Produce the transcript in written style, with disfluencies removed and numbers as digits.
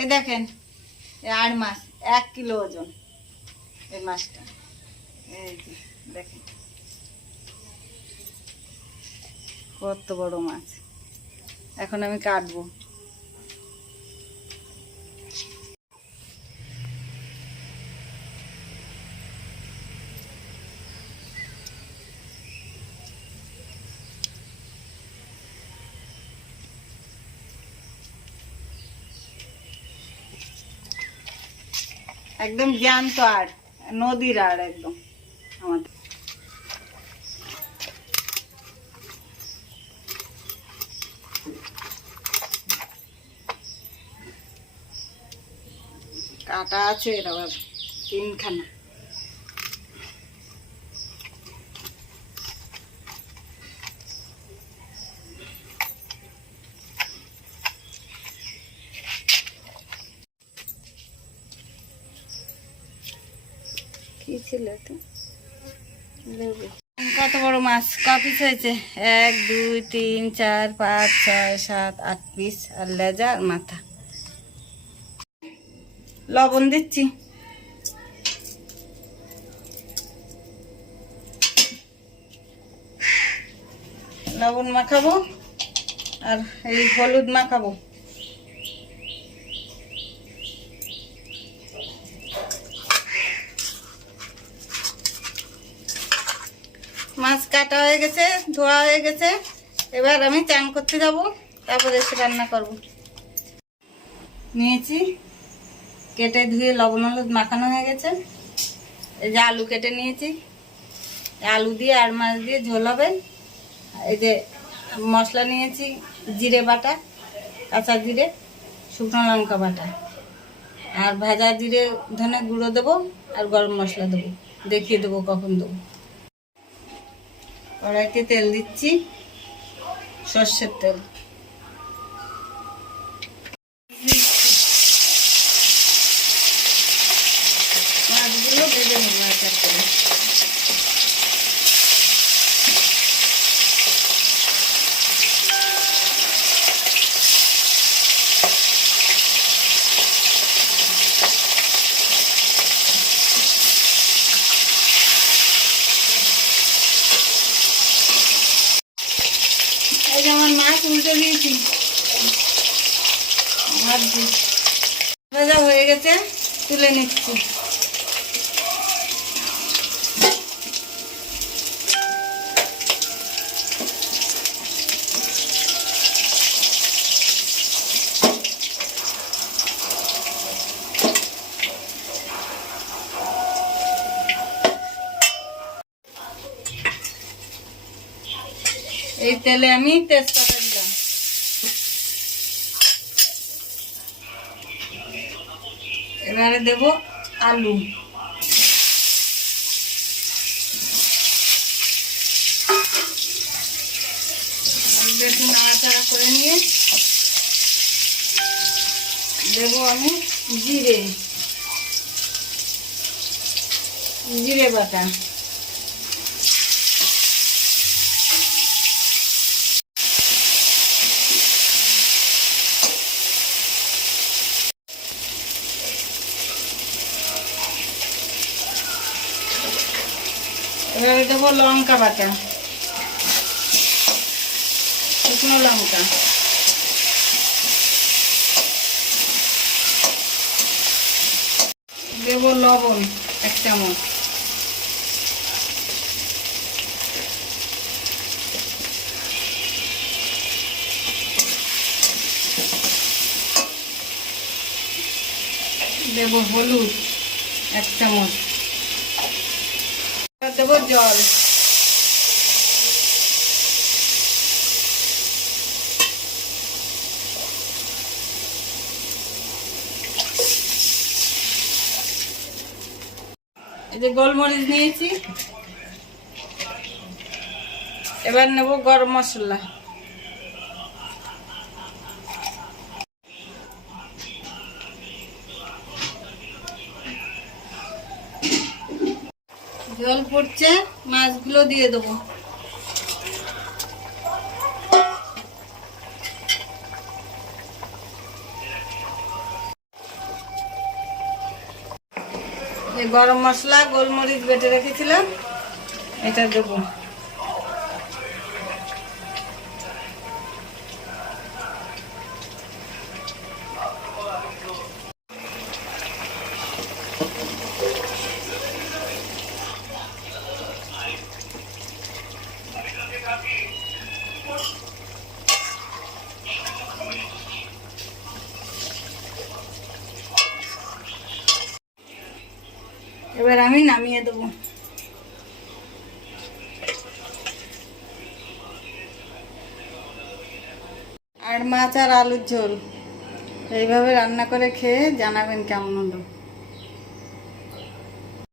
এই দেখেন, এই 8 মাছ, 1 কিলো ওজন এই মাছটা। এই যে দেখেন কত বড় মাছ। এখন আমি কাটবো। একদম জ্যান্ত আর নদীর আর একদম আমাদের। কাটা আছে এর আবার 3খানা। কি ছিল তো কত বড় মাছ, ক পিস হয়েছে? 1 2 3 4 5 6 7 8 পিস, আর লেজা আর মাথা। লবণ দিচ্ছি। লবণ মাখাবো আর এই হলুদ মাখাবো। মাছ কাটা হয়ে গেছে, ধোয়া হয়ে গেছে। এবার আমি চান করতে যাব, তারপর এসে রান্না করব। নিয়েছি, কেটে ধুয়ে লবণ হলুদ মাখানো হয়ে গেছে। এই যে আলু কেটে নিয়েছি, আলু দিয়ে আর মাছ দিয়ে ঝোল হবে। এই যে মশলা নিয়েছি, জিরে বাটা, কাঁচা জিরে, শুকনো লঙ্কা বাটা, আর ভাজা জিরে ধনে গুঁড়ো দেবো, আর গরম মশলা দেবো। দেখিয়ে দেবো কখন দেবো। কড়াইতে তেল দিচ্ছি, সর্ষের তেল। মাছগুলো ভেজে নেবো এক এক করে। এই যে আমার মাছ উল্টে দিয়েছি, মাছ ভাজা হয়ে গেছে, তুলে নিচ্ছি। এই তেলে আমি তেজপাতা দিলাম। এবারে দেব আলু। আলু একটু নাড়াচাড়া করে নিয়ে দেব আমি জিরে, জিরে বাটা। এবারে দেবো লঙ্কা বাটা, শুকনো লঙ্কা, দেবো লবণ 1 চামচ, দেবো হলুদ 1 চামচ, দেবো জল। এই যে গোলমরিচ নিয়েছি। এবার নেব গরম মশলা। জল পড়ছে, মাছগুলো দিয়ে দেবো। এই গরম মশলা গোলমরিচ বেটে রেখেছিলাম, এটা দেবো। এবার আমি নামিয়ে দেবো। আর মাছ আর আলুর ঝোল এইভাবে রান্না করে খেয়ে জানাবেন কেমন হলো।